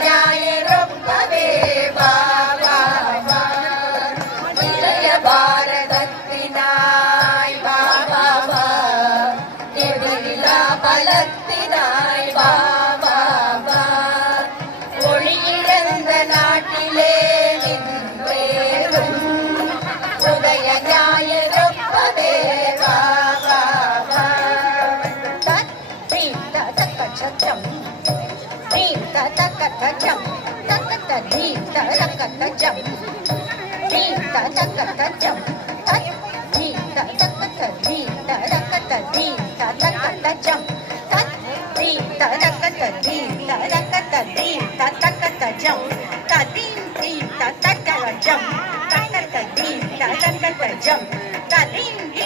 ஞாயிறொப்பவே வா வா வா இளைய பாரதத்தினாய் வா வா வா எதிரிலா பலத்தினாய் வா வா வா ஒளியிழந்த நாட்டிலே நின்றேறும் உதய ஞாயிறொப்பவே வா வா வா தீந்த தக்கச்சம் தீந்த தக்கச்சம் தக்கத்த தீந்த தக்கச்சம் தீந்த தக்கச்சம் தீந்த தக்கத்த தீந்த தக்கத்த தீந்த தக்கச்சம் தீந்த தக்கத்த தீந்த தக்கத்த தீந்த தக்கச்சம் தீந்த தக்கச்சம் தக்கத்த தீந்த தக்கச்சம் தீந்த